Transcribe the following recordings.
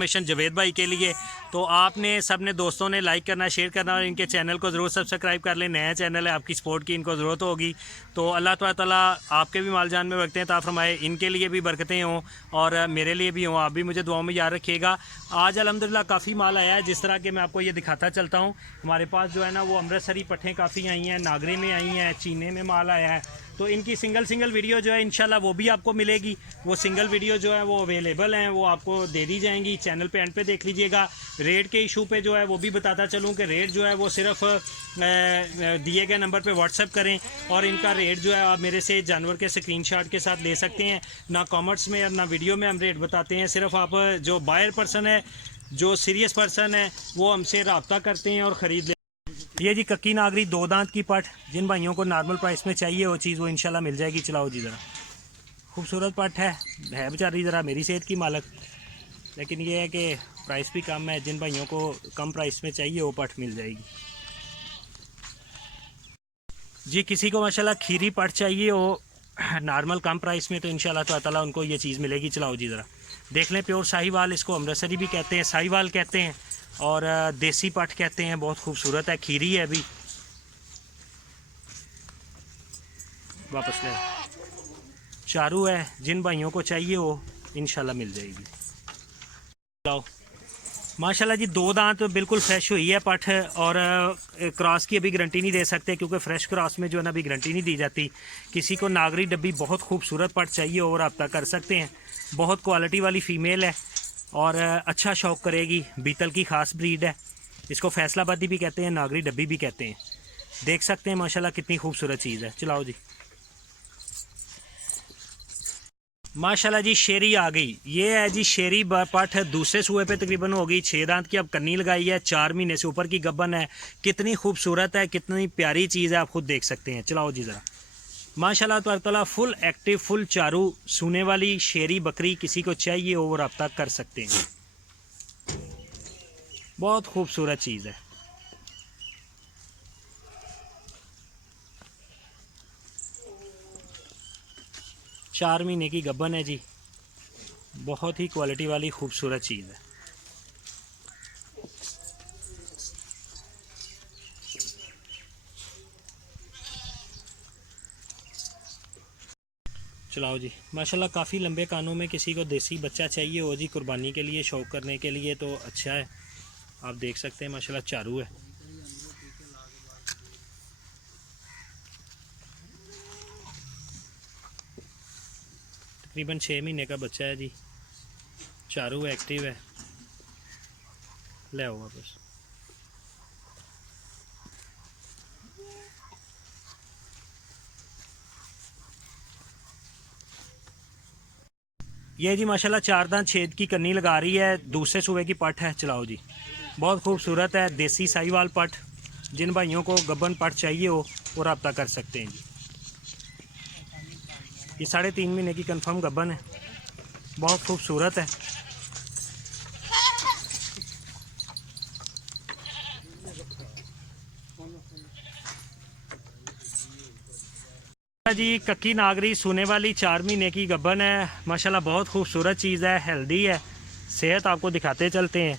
Mission Javed भाई के लिए। तो आपने सबने दोस्तों ने लाइक करना, शेयर करना और इनके चैनल को ज़रूर सब्सक्राइब कर लें। नया चैनल है, आपकी सपोर्ट की इनको ज़रूरत होगी। तो अल्लाह ताला आपके भी माल जान में बरकतें अता फरमाए, इनके लिए भी बरकतें हों और मेरे लिए भी हों। आप भी मुझे दुआओं में याद रखिएगा। आज अल्हम्दुलिल्लाह काफ़ी माल आया है, जिस तरह के मैं आपको ये दिखाता चलता हूँ। हमारे पास जो है ना वो अमृतसरी पट्टें काफ़ी आई हैं, नागरे में आई हैं, चीने में माल आया है। तो इनकी सिंगल वीडियो जो है इंशाल्लाह वो भी आपको मिलेगी। वो सिंगल वीडियो जो है वो अवेलेबल हैं, वो आपको दे दी जाएंगी। चैनल पे एंड पे देख लीजिएगा। रेट के इशू पे जो है वो भी बताता चलूँ कि रेट जो है वो सिर्फ दिए गए नंबर पे व्हाट्सएप करें और इनका रेट जो है आप मेरे से जानवर के स्क्रीनशॉट के साथ ले सकते हैं। ना कॉमेंट्स में और ना वीडियो में हम रेट बताते हैं। सिर्फ आप जो बायर पर्सन है, जो सीरियस पर्सन है, वो हमसे रब्ता करते हैं और ख़रीद ले। ये जी कक्की नागरी 2 दांत की पट, जिन भाइयों को नॉर्मल प्राइस में चाहिए वो चीज़ वो इंशाल्लाह मिल जाएगी। चलाओ जी ज़रा, खूबसूरत पट है बेचारी ज़रा मेरी सेहत की मालक, लेकिन ये है कि प्राइस भी कम है। जिन भाइयों को कम प्राइस में चाहिए वो पट मिल जाएगी जी। किसी को माशाल्लाह खीरी पट चाहिए वो नॉर्मल कम प्राइस में, तो इंशाल्लाह ताला उनको ये चीज़ मिलेगी। चलाओ जी ज़रा देख लें। प्योर साहिवाल, इसको अमृतसरी भी कहते हैं, साहिवाल कहते हैं और देसी पट कहते हैं। बहुत खूबसूरत है, खीरी है। अभी वापस ले चारू है, जिन भाइयों को चाहिए वो इंशाल्लाह मिल जाएगी। लाओ माशाल्लाह जी 2 दांत बिल्कुल फ्रेश हुई है पट। और क्रॉस की अभी गारंटी नहीं दे सकते क्योंकि फ्रेश क्रॉस में जो है ना अभी गारंटी नहीं दी जाती। किसी को नागरी डब्बी बहुत खूबसूरत पट चाहिए और रब्ता कर सकते हैं। बहुत क्वालिटी वाली फ़ीमेल है और अच्छा शौक करेगी। बीतल की ख़ास ब्रीड है, इसको फैसलाबादी भी कहते हैं, नागरी डब्बी भी कहते हैं। देख सकते हैं माशाल्लाह कितनी खूबसूरत चीज़ है। चलाओ जी माशाल्लाह जी शेरी आ गई। ये है जी शेरी पट, दूसरे सूए पे तकरीबन होगी। 6 दांत की अब कन्नी लगाई है, 4 महीने से ऊपर की गब्बन है। कितनी खूबसूरत है, कितनी प्यारी चीज़ है, आप खुद देख सकते हैं। चलाओ जी ज़रा माशाल्लाह ताला फुल एक्टिव, फुल चारू सूने वाली शेरी बकरी किसी को चाहिए वो रब्ता कर सकते हैं। बहुत खूबसूरत चीज़ है। चार महीने की गब्बन है जी, बहुत ही क्वालिटी वाली खूबसूरत चीज़ है। चलाओ जी माशाल्लाह काफ़ी लंबे कानों में किसी को देसी बच्चा चाहिए हो जी कुर्बानी के लिए, शौक करने के लिए, तो अच्छा है। आप देख सकते हैं माशाल्लाह चारू है। तकरीबन 6 महीने का बच्चा है जी, चारू एक्टिव है। ले आओ वापस। ये जी माशाल्लाह 4 दांत छेद की कन्नी लगा रही है, दूसरे सूबे की पट है। चलाओ जी बहुत खूबसूरत है, देसी साहिवाल पट। जिन भाइयों को गब्बन पट चाहिए हो वो रब्ता कर सकते हैं जी। ये 3.5 महीने की कंफर्म गब्बन है, बहुत खूबसूरत है। जी कक्की नागरी सोने वाली 4 महीने की गब्बन है माशाल्लाह, बहुत खूबसूरत चीज़ है, हेल्दी है। सेहत आपको दिखाते चलते हैं,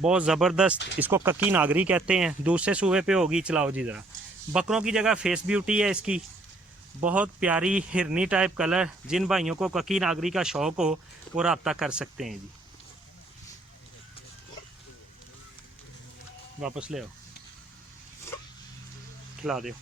बहुत ज़बरदस्त। इसको कक्की नागरी कहते हैं, दूसरे सूबे पे होगी। चलाओ जी ज़रा बकरों की जगह फेस ब्यूटी है इसकी, बहुत प्यारी हिरनी टाइप कलर। जिन भाइयों को कक्की नागरी का शौक़ हो वो रब्ता कर सकते हैं जी। वापस ले आओ, खिला दो।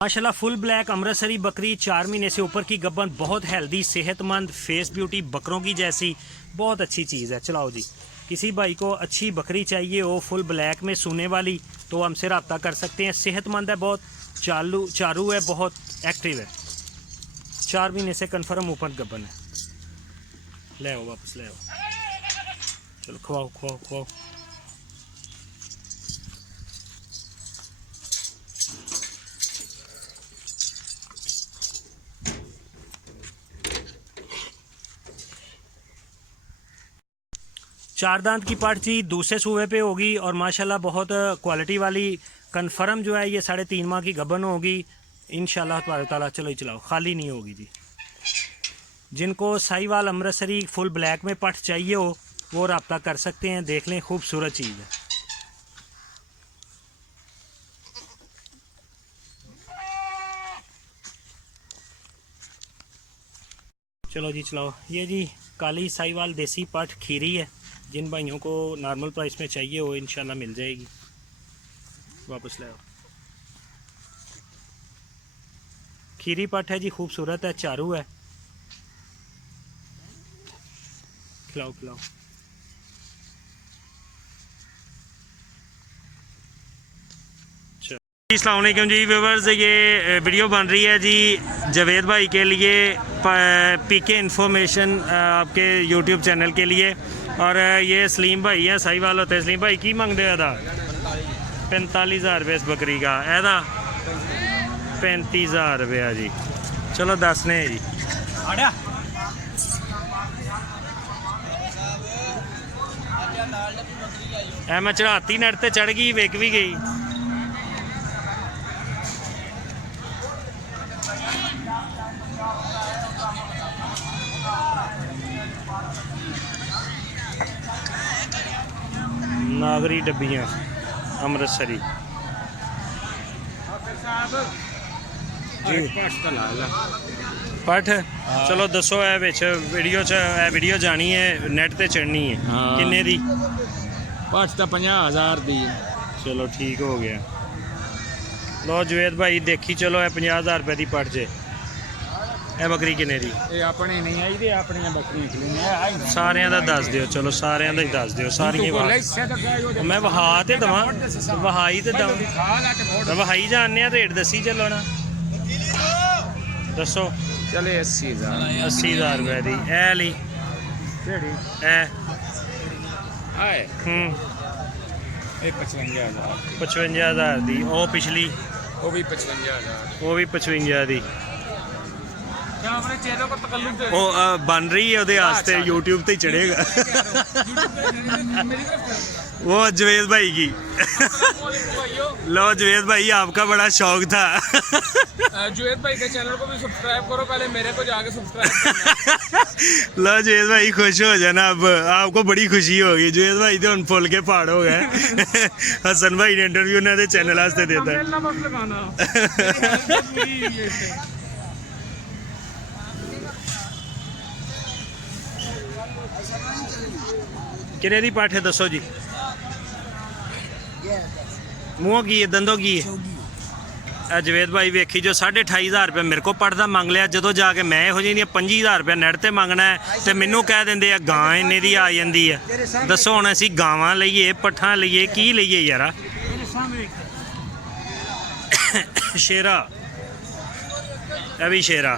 माशाल्लाह फुल ब्लैक अमृतसरी बकरी, 4 महीने से ऊपर की गब्बन, बहुत हेल्दी, सेहतमंद, फेस ब्यूटी बकरों की जैसी, बहुत अच्छी चीज़ है। चलाओ जी किसी भाई को अच्छी बकरी चाहिए हो फुल ब्लैक में सोने वाली तो हमसे रब्ता कर सकते हैं। सेहतमंद है, बहुत चारू है, बहुत एक्टिव है। 4 महीने से कन्फर्म ऊपर गब्बन है। ले आओ वापस, ले आओ, चलो खवाओ खवाओ खवाओ। 4 दांत की पट जी, दूसरे सूबे पे होगी और माशाल्लाह बहुत क्वालिटी वाली। कन्फर्म जो है ये 3.5 माह की गब्बन होगी। इंशाल्लाह तबारक ताला। चलो ही चलाओ, खाली नहीं होगी जी। जिनको साहिवाल अमृतसरी फुल ब्लैक में पठ चाहिए हो वो रब्ता कर सकते हैं। देख लें, खूबसूरत चीज़ है। चलो जी चलाओ। ये जी काली साहिवाल देसी पठ खीरी है। जिन भाइयों को नॉर्मल प्राइस में चाहिए हो इंशाल्लाह मिल जाएगी। वापस ले आओ। खीरी पठ है जी, खूबसूरत है, चारू है। खिलाओ खिलाओ। अस्सलाम वालेकुम जी व्यूवर्स, ये वीडियो बन रही है जी जावेद भाई के लिए, पीके इन्फॉर्मेशन आपके यूट्यूब चैनल के लिए। और ये सलीम भाई है, साहिवाल होते हैं। सलीम भाई की मंगते हो? 45,000 रुपये इस बकरी का। एदा 35,000 रुपया जी। चलो दसने जी। मैं चढ़ाती नेट ते चढ़ गई, विक भी गई। नागरी डब्बियाँ अमृतसरी पठ। चलो दसो है विच वीडियो च वीडियो जानी है, नेट ते चढ़नी है। किन्ने दी? पठ तो 50,000 दी। चलो ठीक हो गया। लो जवेद भाई देखी चलो, है 50,000 रुपये की पठ जे। ਇਹ बकरी किन्ने दी? अपने नहीं आई दे, अपनी बकरी सारियां दा दस दियो। चलो सारियां दा ही दस दियो। सारियां मैं वहा ते दवां, वहाई ते दवां, वहाई जानने रेट दसी चलो ना। दसो। चले 80,000। 80,000 रुपये दी। ए ली ए 55,000। 55,000 दी। ओ पिछली वो भी 55,000। वो भी 55 दी। वो बन रही है ਉਹਦੇ वास्ते यूट्यूब ਤੇ चढ़ेगा। वो जवेद भाई की। लो जवेद भाई आपका बड़ा शौक था। जवेद भाई के चैनल को भी सब्सक्राइब करो, पहले मेरे को जाके सब्सक्राइब। लो जवेद भाई खुश हो जाना, अब आपको बड़ी खुशी होगी। जवेद भाई तो हम फुल के पहाड़ हो गए। हसन भाई ने इंटरव्यू उन्होंने चैनल वास्ते देता है। किने दी पाठ है दसो जी। मूँह की है, दंदों की है। जवेद भाई वेखी जो 28,500 रुपये मेरे को पढ़ता मंग लिया। जो जाके मैं हो जी 25,000 रुपया नेट ते मंगना है तो मैनू कह देंगे गां इन्ने दी आ जाती है। दसो हुण असीं गावां लईए, पट्ठां लईए, की लईए यार? शेरा, यह भी शेरा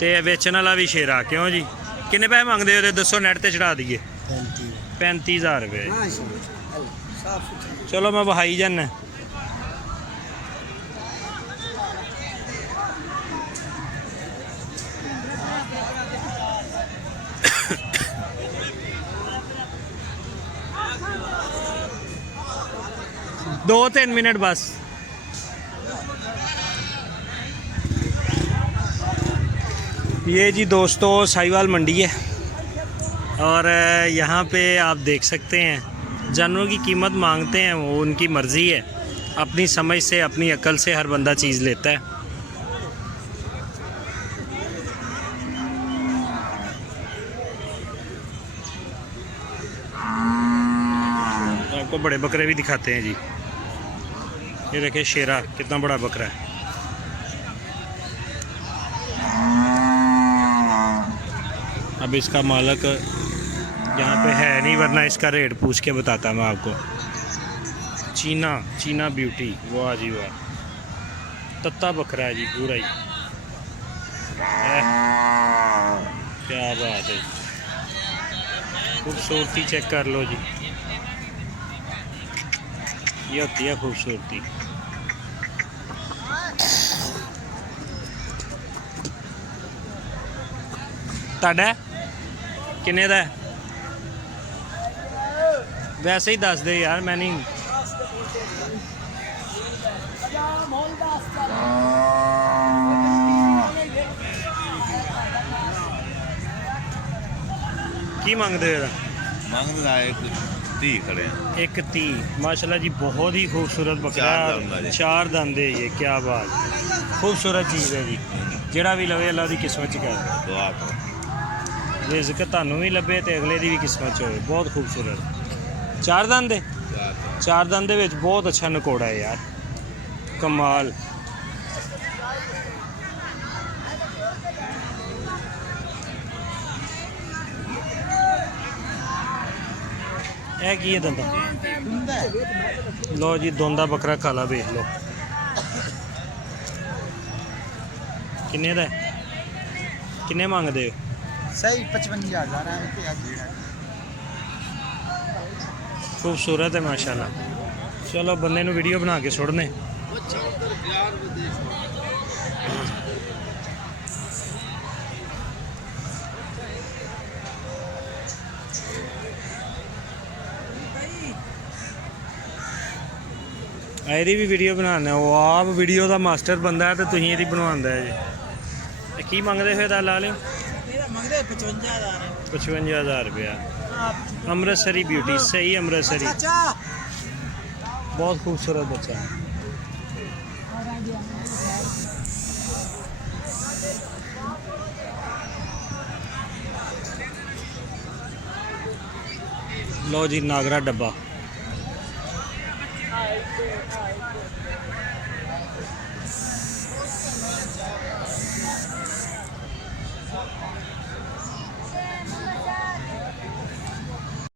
ते वेचन वाला भी शेरा। क्यों जी किन्ने पैसे मंगते हो? दसो नेट ते चढ़ा दीए। 35,000 रुपये। चलो मैं बहाई जाना। दो 3 मिनट बस। ये जी दोस्तों साहिवाल मंडी है और यहाँ पे आप देख सकते हैं जानवरों की कीमत मांगते हैं वो उनकी मर्ज़ी है। अपनी समझ से, अपनी अकल से हर बंदा चीज़ लेता है। आपको बड़े बकरे भी दिखाते हैं जी। ये देखिए शेरा कितना बड़ा बकरा है। अब इसका मालक यहाँ पे है नहीं, वरना इसका रेट पूछ के बताता मैं आपको। चीना ब्यूटी, वाह जी वाह, तत्ता बकरा है जी पूरा ही। क्या बात है, खूबसूरती चेक कर लो जी। ये होती है खूबसूरती। ताड़ा किन्ने दा? वैसे ही दस दे यार, मैं नहीं। ਕੀ ਮੰਗਦੇ ਹੋ ਇਹਦਾ? ਮੰਗਦਾ ਇੱਕ 30 खड़े हैं। 130 माशाल्लाह जी, बहुत ही खूबसूरत बकरा। चार दंद है जी। 4 दंद है ये, क्या बात, खूबसूरत चीज़ है जी। ਜਿਹੜਾ ਵੀ ਲਵੇ ਅੱਲਾ ਦੀ ਕਿਸਮਤ ਚ ਕਰ दुआ करो। ਰਿਜ਼ਕ ਤੁਹਾਨੂੰ ਵੀ ਲੱਭੇ ਤੇ ਅਗਲੇ ਦੀ ਵੀ ਕਿਸਮਤ ਚ ਹੋਵੇ। ਬਹੁਤ ਖੂਬਸੂਰਤ 4 ਦੰਦ ਦੇ। 4 ਦੰਦ ਦੇ ਵਿੱਚ ਬਹੁਤ ਅੱਛਾ ਨਕੋੜਾ ਹੈ ਯਾਰ, ਕਮਾਲ। ਇਹ ਕੀ ਹੈ ਦੰਦਾ? ਲੋ ਜੀ, ਦੋਂਦਾ ਬੱਕਰਾ ਕਾਲਾ ਵੇਖ ਲਓ ਕਿੰਨੇ ਦਾ ਹੈ? ਕਿੰਨੇ ਮੰਗਦੇ ਹੋ? सही 55,000 है कि आज खूबसूरत है माशाल्लाह। चलो बंदे ਨੂੰ ਵੀਡੀਓ ਬਣਾ ਕੇ ਛੋੜਨੇ। ਇਹਦੀ ਵੀ ਵੀਡੀਓ ਬਣਾਉਣਾ, ਉਹ ਆਪ ਵੀਡੀਓ ਦਾ ਮਾਸਟਰ ਬੰਦਾ ਹੈ ਤੇ ਤੁਸੀਂ ਇਹਦੀ ਬਣਵਾਉਂਦਾ ਹੈ ਜੀ। ਕੀ ਮੰਗਦੇ ਹੋਏ ਦਾ ਲਾ ਲਿਓ? मेरा मंगदे 55,000 है। 55,000 रुपया। अमृतसरी ब्यूटी, सही अमृतसरी, बहुत खूबसूरत बच्चा। लो जी, नागरा डब्बा।